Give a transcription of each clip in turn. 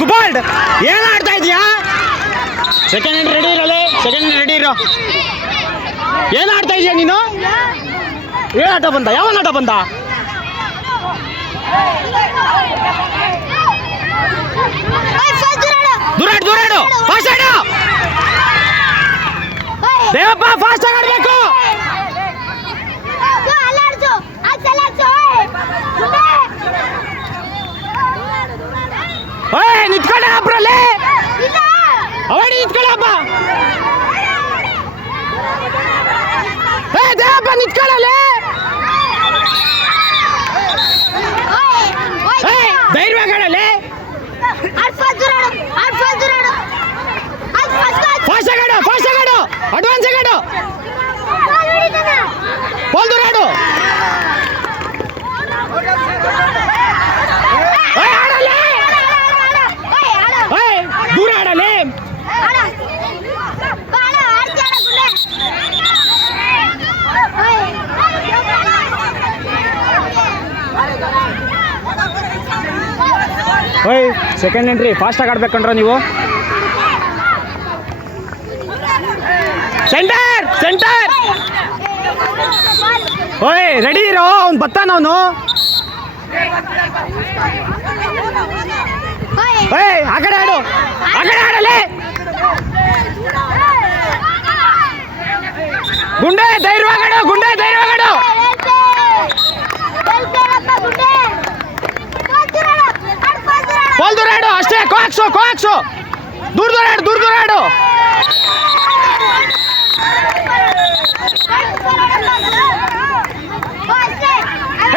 ಗುಬಾಲ್ಡ್ ಏನು ಆಡ್ತಾ ಇದೀಯಾ? ಸೆಕೆಂಡ್ ಹ್ಯಾಂಡ್ ರೆಡಿ ಇರಲಿ, ಸೆಕೆಂಡ್ ಹ್ಯಾಂಡ್ ರೆಡಿ ಇರೋ. ಏನು ಆಡ್ತಾ ಇದೀಯಾ ನೀನು? ಏನು ಆಟ ಬಂದ? ಯಾವನ್ ಆಟ ಬಂದ? ದೂರಾಡು ದೂರಾಡು, ಫಾಸ್ಟ್ ಆಡು ದೇವಪ್ಪ, ಫಾಸ್ಟ್ ಆಗಿ ಆಡ್ಬೇಕು. ಓಯ್ ನಿಂತ್ಕೊಳ್ಳ ಅಬ್ರಲ್ಲಿ, ಅವಡಿ ನಿಂತ್ಕೊಳ್ಳಪ್ಪ. ಏ ದೇವಪ್ಪ ನಿಂತ್ಕೊಳ್ಳಲೆ, ಧೈರ್ಯವಾಗಲೇ ಫಾಸ್ಟ್ ಆಗಾಡು, ಫಾಸ್ಟ್ ಆಗಾಡು, ಅಡ್ವಾನ್ಸ್ ಆಗಾಡು, ಬಾಲ್ ದೂರಾಡು. ದೂರ ಆಡಲೇ. ಓಯ್ ಸೆಕೆಂಡ್ ಎಂಟ್ರಿ ಫಾಸ್ಟಾಗಿ ಆಡ್ಬೇಕಂಡ್ರ ನೀವು. ಸೆಂಟರ್ ಸೆಂಟರ್, ಓಯ್ ರೆಡಿ ಇರೋ, ಅವ್ನು ಬತ್ತಾನ ಅವನು. ಓಯ್ ಆ ಕಡೆ ಆಡು, ಆ ಕಡೆ ಆಡಲೇ. ಗುಂಡೆ ಧೈರ್ಯವಾಗಡು, ಗುಂಡೆ ಧೈರ್ಯವಾಗಡು. ಬಾಲ್ ದೂರಾಡು ಅಷ್ಟೇ, ಕೋಕ್ಸು ಕೋಕ್ಸು, ದೂರ ದೂರಾಡು, ದೂರ ದೂರಾಡು.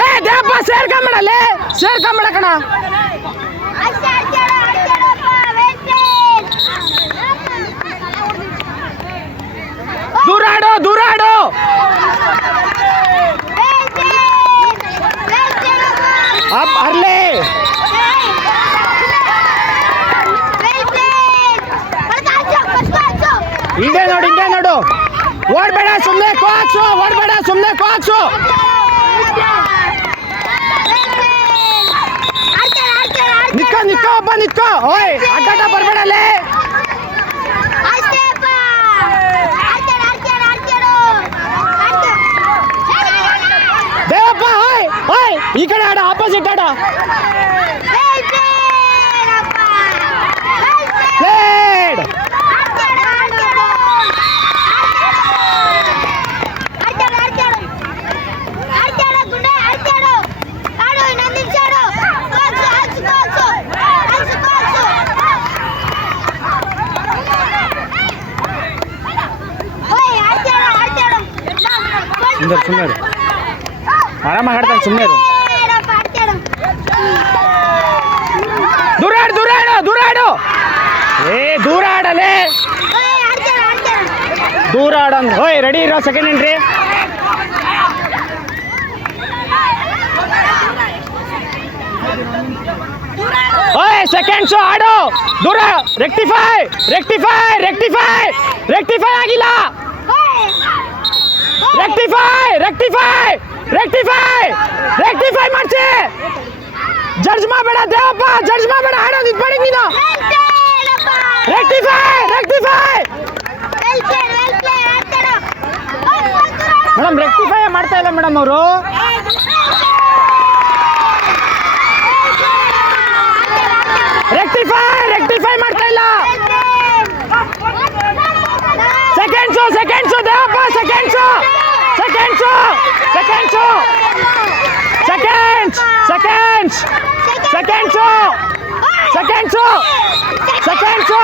ಏ ದೇವಪ್ಪ ಸೇರ್ಕೊಂಬಿಡಲೇ, ಸೇರ್ಕೊಂಬಿಡ ಕಣ. ದೂರಾಡು ದೂರಾಡು. ಅರ್ಲಿ ಹಿಂದೆ ನೋಡು, ಹಿಂದೆ ನೋಡು, ಓಡ್ಬೇಡ ಸುಮ್ಮನೆ ಕೋಕ್ಸು, ಓಡ್ಬೇಡ ಸುಮ್ಮನೆ ಕೋಕ್ಸು. ನಿತ್ಕೋ ನಿತ್ಕೋ ಒಬ್ಬ ನಿತ್ಕೋ. ಓಯ್ ಅಡ್ಡಾಟ ಬರ್ಬೇಡಲ್ಲೇ. ದೇವಪ್ಪ ಓಯ್ ಓಯ್ ಈ ಕಡೆ ಆಡ, ಆಪೋಸಿಟ್ ಆಡ. ಸುಂದರ್ ಸುಮ್ಮನೆ ಆರಾಮಾಗಿ ಆಡ್ತಾನೆ, ಸುಮ್ಮನೆ ದೂರಾಡು ದೂರಾಡು ದೂರಾಡು. ಏ ದೂರ ಆಡಲೇ, ದೂರ ಆಡಂಗ್. ಓಯ್ ರೆಡಿ ಇರೋ, ಸೆಕೆಂಡ್ ಎಂಟ್ರಿ. ಓಯ್ ಸೆಕೆಂಡ್ಸು ಆಡು, ದೂರ. ರೆಕ್ಟಿಫೈ ರೆಕ್ಟಿಫೈ ರೆಕ್ಟಿಫೈ ರೆಕ್ಟಿಫೈ ಆಗಿಲ್ಲ. ರೆಕ್ಟಿಫೈ ರೆಕ್ಟಿಫೈ ರೆಕ್ಟಿಫೈ ರೆಕ್ಟಿಫೈ ಮಾಡ್ಸಿ. ಜಡ್ಜ್ ಮಾಡಬೇಡ ದೇವಪ್ಪ, ಜಡ್ಜ್ ಮಾಡಬೇಡ, ಆಡೋದು ಇದು ಮಾಡಿ ನೀನು. Rectify rectify. ಮೇಡಮ್ ರೆಕ್ಟಿಫೈ ಮಾಡ್ತಾ ಇಲ್ಲ ಮೇಡಮ್ ಅವರು. ರೆಕ್ಟಿಫೈ ರೆಕ್ಟಿಫೈ ಮಾಡ್ತಾ ಇಲ್ಲ. Seconds seconds Devappa, seconds seconds seconds seconds seconds seconds seconds seconds